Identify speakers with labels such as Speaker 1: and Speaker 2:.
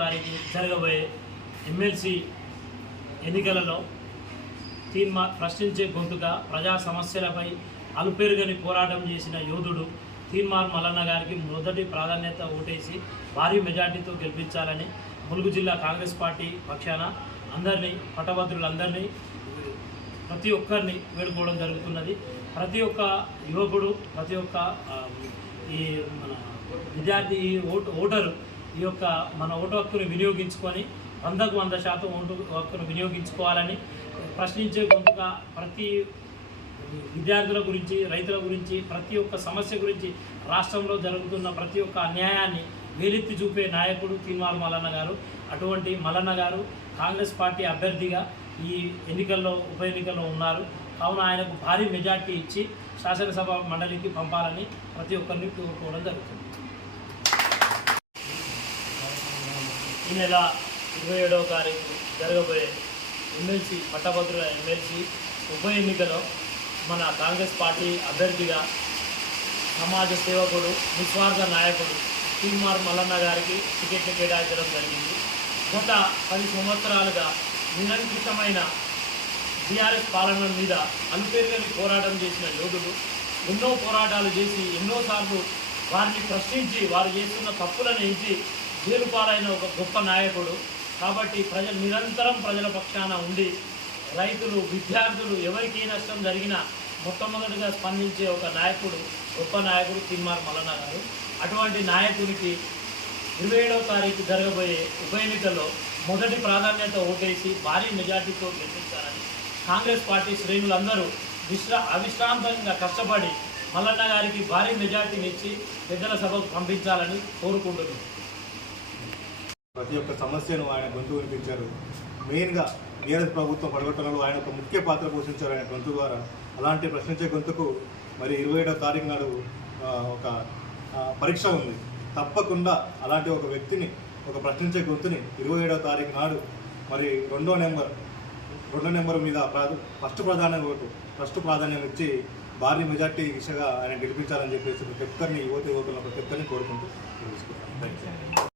Speaker 1: తారీఖు జరగబోయే ఎమ్మెల్సీ ఎన్నికలలో తీర్మా ప్రశ్నించే గొంతుగా ప్రజా సమస్యలపై అలుపెరుగని పోరాటం చేసిన యోధుడు తీర్మార్ మల్లన్న గారికి మొదటి ప్రాధాన్యత ఓటేసి భారీ మెజార్టీతో గెలిపించాలని ములుగు జిల్లా కాంగ్రెస్ పార్టీ పక్షాన అందరినీ పట్టభద్రులందరినీ ప్రతి ఒక్కరిని వేడుకోవడం జరుగుతున్నది. ప్రతి ఒక్క యువకుడు ప్రతి ఒక్క ఈ మన విద్యార్థి ఈ ఓటరు ఈ యొక్క మన ఓటు హక్కును వినియోగించుకొని వందకు వంద శాతం ఓటు హక్కును వినియోగించుకోవాలని ప్రశ్నించే గొంతుగా ప్రతి విద్యార్థుల గురించి రైతుల గురించి ప్రతి ఒక్క సమస్య గురించి రాష్ట్రంలో జరుగుతున్న ప్రతి ఒక్క అన్యాయాన్ని వేలెత్తి చూపే నాయకుడు తీన్మార్ మల్లన్న గారు. అటువంటి మల్లన్న గారు కాంగ్రెస్ పార్టీ అభ్యర్థిగా ఈ ఎన్నికల్లో ఉప ఎన్నికల్లో ఉన్నారు. కావున ఆయనకు భారీ మెజార్టీ ఇచ్చి శాసనసభ మండలికి పంపాలని ప్రతి ఒక్కరిని కోరుకోవడం జరుగుతుంది. ఈ నెల ఇరవై ఏడవ తారీఖు జరగబోయే ఎమ్మెల్సీ పట్టభద్రుల ఎమ్మెల్సీ ఉప ఎన్నికలో మన కాంగ్రెస్ పార్టీ అభ్యర్థిగా సమాజ సేవకుడు నిస్వార్థ నాయకుడు తీన్మార్ మల్లన్న గారికి టికెట్లు కేటాయించడం జరిగింది. గత పది సంవత్సరాలుగా నిరంకితమైన టీఆర్ఎస్ పాలన మీద అలుపేరుగని పోరాటం చేసిన యోధుడు ఎన్నో పోరాటాలు చేసి ఎన్నోసార్లు వారిని ప్రశ్నించి వారు చేస్తున్న తప్పులను ఎంచి జైలు ఒక గొప్ప నాయకుడు. కాబట్టి ప్రజలు నిరంతరం ప్రజల పక్షాన ఉండి రైతులు విద్యార్థులు ఎవరికి ఏ నష్టం జరిగినా మొట్టమొదటిగా స్పందించే ఒక నాయకుడు గొప్ప నాయకుడు తిమ్మార్ మల్లన్న గారు. అటువంటి నాయకుడికి ఇరవై ఏడవ తారీఖు జరగబోయే ఉప ఎన్నికల్లో మొదటి ప్రాధాన్యత ఓటేసి భారీ మెజార్టీతో గెలిపించాలని కాంగ్రెస్ పార్టీ శ్రేణులందరూ విశ్రా అవిశ్రాంతంగా కష్టపడి మల్లన్న గారికి భారీ మెజార్టీని ఇచ్చి పెద్దల సభకు పంపించాలని కోరుకుంటున్నాను
Speaker 2: ప్రతి ఒక్క సమస్యను ఆయన గొంతు వినిపించారు. మెయిన్గా టీఆర్ఎస్ ప్రభుత్వం పడగొట్టడంలో ఆయన ఒక ముఖ్య పాత్ర పోషించారు ఆయన గొంతు ద్వారా. అలాంటి ప్రశ్నించే గొంతుకు మరి ఇరవై ఏడవ తారీఖు నాడు ఒక పరీక్ష ఉంది. తప్పకుండా అలాంటి ఒక వ్యక్తిని ఒక ప్రశ్నించే గొంతుని ఇరవై ఏడవ తారీఖు నాడు మరి రెండో నెంబర్ రెండో నెంబర్ మీద ఫస్ట్ ప్రాధాన్యం ఓటు ఫస్ట్ ప్రాధాన్యం ఇచ్చి భారీ మెజార్టీ దిశగా ఆయన గెలిపించాలని చెప్పేసి ప్రతి ఒక్కరిని యువత యువకులను ప్రతి ఒక్కరిని కోరుకుంటూ తెలుసుకుంటాను